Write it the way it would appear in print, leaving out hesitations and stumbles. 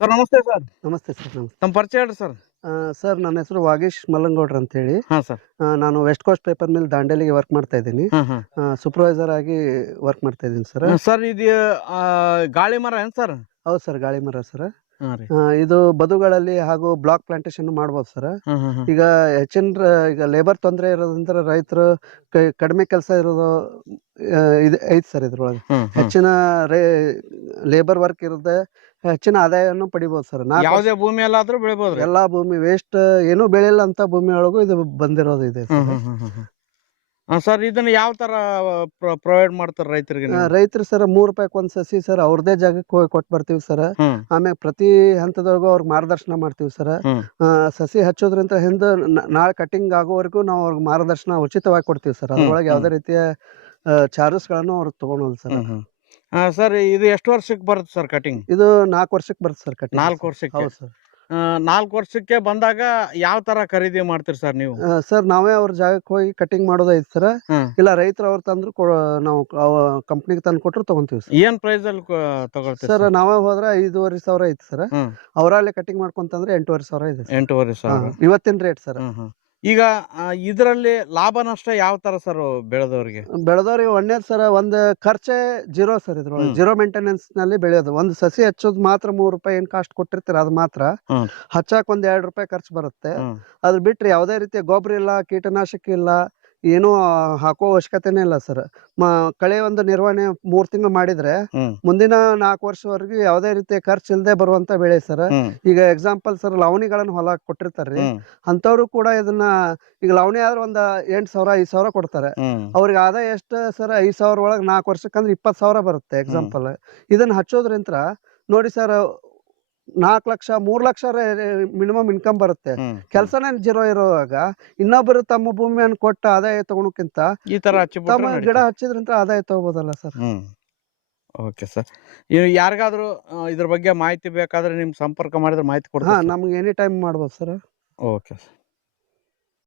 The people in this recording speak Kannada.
ಸರ್ ನಮಸ್ತೆ ಸರ್. ನಮಸ್ತೆ ಸರ್. ನಮಸ್ತೆ. ತಮ್ಮ ಪರಿಚಯ ಹೇಳ್ರಿ ಸರ್. ಸರ್ ನನ್ನ ಹೆಸರು ವಾಗೀಶ್ ಮಲ್ಲಂಗೌಡ್ರು ಅಂತೇಳಿ. ಹಾಂ ಸರ್. ನಾನು ವೆಸ್ಟ್ ಕೋಸ್ಟ್ ಪೇಪರ್ ಮಿಲ್ ದಾಂಡೇಲಿಗೆ ವರ್ಕ್ ಮಾಡ್ತಾ ಇದ್ದೀನಿ. ಹಾಂ ಹಾಂ. ಸೂಪರ್ವೈಸರ್ ಆಗಿ ವರ್ಕ್ ಮಾಡ್ತಾ ಇದ್ದೀನಿ ಸರ್. ಸರ್ ಇದು ಗಾಳಿ ಮರ ಏನು ಸರ್? ಹೌದು ಸರ್, ಗಾಳಿ ಮರ ಸರ್. ಹಾಂ ರೀ. ಇದು ಬದುಗಳಲ್ಲಿ ಹಾಗೂ ಬ್ಲಾಕ್ ಪ್ಲಾಂಟೇಶನ್ ಮಾಡ್ಬೋದು ಸರ್. ಹಾಂ ಹಾಂ ಹಾಂ. ಈಗ ಈಗ ಲೇಬರ್ ತೊಂದರೆ ಇರೋದ್ರಿಂದ ರೈತರು ಕಡಿಮೆ ಕೆಲಸ ಇರೋದು ಇದು ಐತೆ ಸರ್. ಇದ್ರೊಳಗೆ ಹೆಚ್ಚಿನ ಲೇಬರ್ ವರ್ಕ್ ಇರುತ್ತೆ, ಹೆಚ್ಚಿನ ಆದಾಯವನ್ನು ಪಡಿಬೋದು ಸರ್. ಯಾವುದೇ ಭೂಮಿಯಲ್ಲಾದ್ರೂ ಬೆಳಿಬೋದು. ಎಲ್ಲಾ ಭೂಮಿ ವೇಸ್ಟ್ ಏನೂ ಬೆಳೆಯಲ್ಲ ಅಂತ ಭೂಮಿ ಒಳಗೂ ಇದು ಬಂದಿರೋದು ಇದೆ ಸರ್. ಇದನ್ನ ಯಾವ ತರ ಪ್ರೊವೈಡ್ ಮಾಡ್ತಾರೆ ರೈತರಿಗೆ? ರೈತರು ಸರ್ ₹3 ಒಂದ್ ಸಸಿ ಸರ್ ಅವ್ರದೇ ಜಾಗಕ್ಕೆ ಹೋಗಿ ಕೊಟ್ಟು ಬರ್ತೀವಿ ಸರ್. ಆಮ್ಯಾಗ ಪ್ರತಿ ಹಂತದೊಳಗೂ ಅವ್ರಿಗೆ ಮಾರ್ಗದರ್ಶನ ಮಾಡ್ತೀವಿ ಸರ್. ಸಸಿ ಹಚ್ಚೋದ್ರಿಂದ ಹಿಂದೆ ನಾಳೆ ಕಟಿಂಗ್ ಆಗೋವರೆಗೂ ನಾವು ಅವ್ರಿಗೆ ಮಾರ್ಗದರ್ಶನ ಉಚಿತವಾಗಿ ಕೊಡ್ತೀವಿ ಸರ್. ಅದ್ರೊಳಗೆ ಯಾವುದೇ ರೀತಿಯ ಚಾರ್ಜಸ್ಗಳನ್ನು ಅವ್ರು ತಗೊಳಲ್ಲ ಸರ್. ಸರ್ ಇದು ಎಷ್ಟು ವರ್ಷಕ್ಕೆ ಬರುತ್ತೆ ಸರ್ ಕಟಿಂಗ್? ಇದು 4 ವರ್ಷಕ್ಕೆ ಬರುತ್ತೆ ಸರ್ ಕಟಿಂಗ್. 4 ವರ್ಷಕ್ಕೆ? ಹೌದು ಸರ್. 4 ವರ್ಷಕ್ಕೆ ಬಂದಾಗ ಯಾವ ತರ ಖರೀದಿ ಮಾಡ್ತೀರಿ ಸರ್ ನೀವು? ಸರ್ ನಾವೇ ಅವ್ರ ಜಾಗಕ್ಕೆ ಹೋಗಿ ಕಟಿಂಗ್ ಮಾಡೋದೈತಿ ಸರ್. ಇಲ್ಲ ರೈತರು ಅವ್ರು ತಂದ್ರು ನಾವು ಕಂಪ್ನಿಗೆ ತಂದು ಕೊಟ್ಟರು ತಗೊಂತೀವಿ ಸರ್. ಏನ್ ಪ್ರೈಸ್ ಅಲ್ಲಿ ತಗೊಳ್ತೀವಿ ಸರ್? ನಾವೇ ಹೋದ್ರೆ 5,500 ಐತಿ ಸರ್. ಅವರಲ್ಲೇ ಕಟಿಂಗ್ ಮಾಡ್ಕೊಂತಂದ್ರೆ 8,500 ಇದೆ. 8,500 ಇವತ್ತಿನ ರೇಟ್ ಸರ್. ಈಗ ಇದರಲ್ಲಿ ಲಾಭ ನಷ್ಟ ಯಾವ ತರ ಸರ್ ಬೆಳೆದವ್ರಿಗೆ? ಒಳ್ಳೇದು ಸರ್. ಒಂದು ಖರ್ಚೆ ಜೀರೋ ಸರ್. ಇದ್ರೊಳಗೆ ಜೀರೋ ಮೇಂಟೆನೆನ್ಸ್ ನಲ್ಲಿ ಬೆಳೆಯೋದು. ಒಂದು ಸಸಿ ಹಚ್ಚೋದು ಮಾತ್ರ ₹3 ಏನ್ ಕಾಸ್ಟ್ ಕೊಟ್ಟಿರ್ತೀರ ಅದು ಮಾತ್ರ ಹಚ್ಚಾಕ್ ಒಂದ್ ₹2 ಖರ್ಚು ಬರುತ್ತೆ. ಅದ್ರ ಬಿಟ್ರೆ ಯಾವುದೇ ರೀತಿಯ ಗೊಬ್ಬರ ಇಲ್ಲ, ಕೀಟನಾಶಕ ಇಲ್ಲ, ಏನೂ ಹಾಕೋ ಅವಶ್ಯಕತೆನೇ ಇಲ್ಲ ಸರ್. ಕಳೆ ಒಂದು ನಿರ್ವಹಣೆ 3 ತಿಂಗಳು ಮಾಡಿದ್ರೆ ಮುಂದಿನ 4 ವರ್ಷವರೆಗೂ ಯಾವುದೇ ರೀತಿಯ ಖರ್ಚು ಇಲ್ಲದೆ ಬರುವಂತ ಬೆಳೆ ಸರ್. ಈಗ ಎಕ್ಸಾಂಪಲ್ ಸರ್, ಲವಣಿಗಳನ್ನ ಹೊಲ ಕೊಟ್ಟಿರ್ತಾರ್ರಿ, ಅಂತವ್ರು ಕೂಡ ಇದನ್ನ ಈಗ ಲವಣಿ ಆದ್ರೆ ಒಂದ್ 8,000 5,000 ಕೊಡ್ತಾರೆ. ಅವ್ರಿಗೆ ಆದಾಯ ಎಷ್ಟು ಸರ್? 5,000 ಒಳಗೆ 4 ವರ್ಷಕ್ಕಂದ್ರೆ 20,000 ಬರುತ್ತೆ ಎಕ್ಸಾಂಪಲ್. ಇದನ್ನ ಹಚ್ಚೋದ್ರಿಂತ ನೋಡಿ sir, 4 lakh 3 lakh minimum income ಬರುತ್ತೆ. ಕೆಲಸನೇ ಜೀರೋ ಇರುವಾಗ ಇನ್ನೊಬ್ಬರು ತಮ್ಮ ಭೂಮಿಯನ್ನು ಕೊಟ್ಟು ಆದಾಯ ತಗೊಳಕ್ಕಿಂತ ಈ ತರ ತಮ್ಮ ಗಿಡ ಹಚ್ಚಿದ್ರಂತ ಆದಾಯ ತಗೋಬೋದಲ್ಲ ಸರ್. Okay sir. ಯಾರಿಗಾದ್ರೂ ಇದ್ರ ಬಗ್ಗೆ ಮಾಹಿತಿ ಬೇಕಾದ್ರೆ ನಿಮ್ ಸಂಪರ್ಕ ಮಾಡಿದ್ರೆ ಮಾಹಿತಿ ಕೊಡ್ತೀರಾ? ನಮ್ಗೆ ಎನಿ ಟೈಮ್ ಮಾಡ್ಬೋದು ಸರ್. Okay sir.